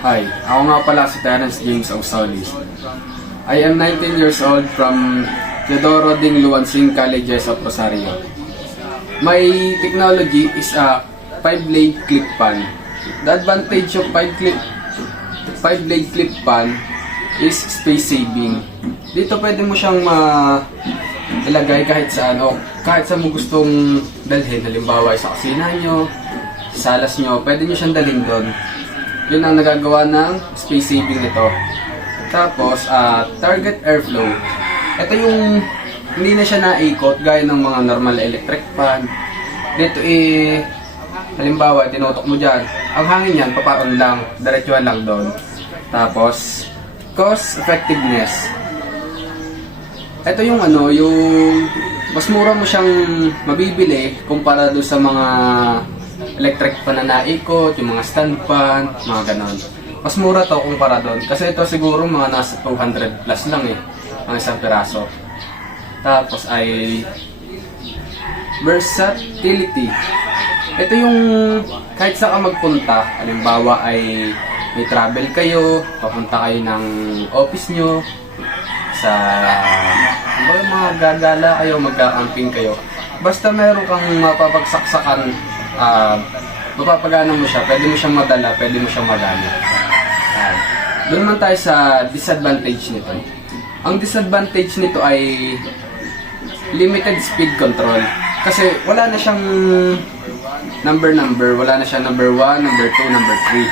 Hi, ako nga pala si Terence James Ausolis. I am 19 years old from Teodoro Ding Luansing Colleges of Rosario. My technology is a 5-blade clip pan. The advantage of 5-blade clip pan is space saving. Dito pwede mo siyang ilagay kahit saan o kahit saan mo gustong dalhin. Halimbawa sa kusina nyo, sa salas nyo, pwede nyo siyang dalhin doon. Yun ang nagagawa ng space saving nito. Tapos, target airflow. Ito yung hindi na siya naikot gaya ng mga normal electric fan. Dito halimbawa, tinutok mo dyan. Ang hangin yan, paparon lang, diretsuhan lang doon. Tapos, cost effectiveness. Ito yung yung mas mura mo siyang mabibili kumpara doon sa mga electric fan na naikot, yung mga stand fan, mga ganon. Mas mura to kumpara doon. Kasi ito siguro mga nasa 200 plus lang ang isang piraso. Tapos ay versatility. Ito yung kahit saan ka magpunta, halimbawa ay may travel kayo, papunta kayo ng office nyo, sa mga gagala kayo, magka-camping kayo. Basta meron kang mapapagsaksakan, mapapagana mo siya, pwede mo siyang madala, pwede mo siyang magana. Doon naman tayo sa disadvantage nito. Ang disadvantage nito ay limited speed control. Kasi wala na siyang number, wala na siyang number 1, number 2, number 3.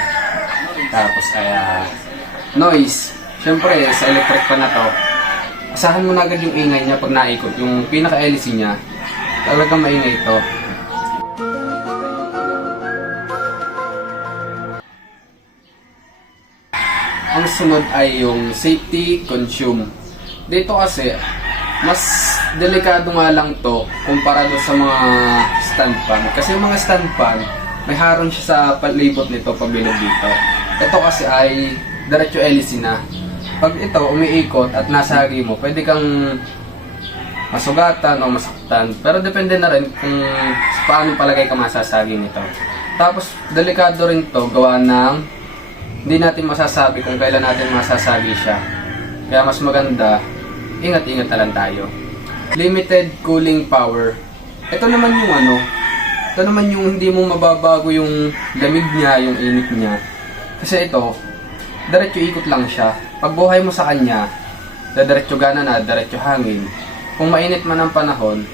Tapos ay noise. Siyempre, sa electric pa na to, asahan mo na agad yung ingay niya pag naikot. Yung pinaka-LC niya, talagang maingay ito. Ang sunod ay yung safety consume. Dito kasi, mas delikado nga lang to kumpara sa mga stand fan. Kasi yung mga stand fan, may harang siya sa palibot nito pabilog dito. Ito kasi ay diretso LC na. Pag ito umiikot at nasagi mo, pwede kang masugatan o masaktan. Pero depende na rin kung paano palagay ka masasagi nito. Tapos delikado rin to gawa ng hindi natin masasabi kung kailan natin masasagi siya. Kaya mas maganda, ingat-ingat na lang tayo. Limited cooling power. Ito naman yung hindi mo mababago yung lamig niya, yung init niya. Kasi ito, diretso ikot lang siya. Pag buhay mo sa kanya, diretso gana na, diretso hangin. Kung mainit man ang panahon,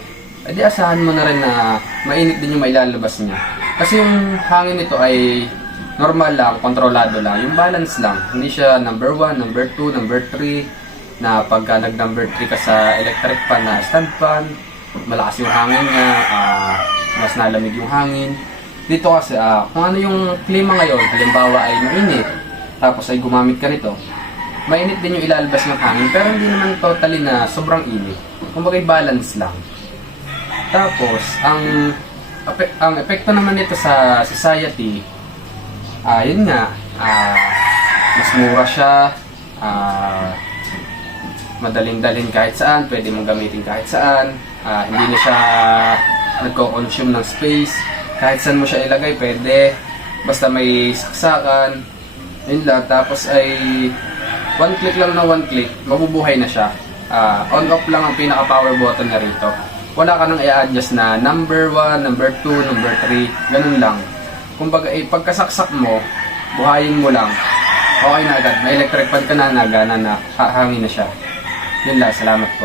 edi asahan mo na rin na mainit din yung mailalabas niya. Kasi yung hangin nito ay normal lang, kontrolado lang. Yung balance lang. Hindi siya number 1, number 2, number 3. Na pagka nag-number 3 ka sa electric fan na stand fan, malakas yung hangin niya, mas nalamig yung hangin. Dito kasi, kung ano yung klima ngayon, halimbawa ay mainit, tapos ay gumamit ka nito, mainit din yung ilalabas ng hangin, pero hindi naman totally na sobrang init. Kumbaga balance lang. Tapos, ang epekto naman nito sa society, yun nga, mas mura siya, madaling-dalhin kahit saan, pwede mong gamitin kahit saan, hindi na siya nagko-consume ng space, kahit saan mo siya ilagay, pwede, basta may saksakan, yun lang. Tapos ay one click lang na one click, mabubuhay na siya. On-off lang ang pinaka-power button na rito. Wala ka nang i-adjust na number 1, number 2, number 3, ganun lang. Kumbaga, pagkasaksak mo, buhayin mo lang, okay na agad. May electric fan ka na, nagana na, hangin na siya. Yun lang, salamat po.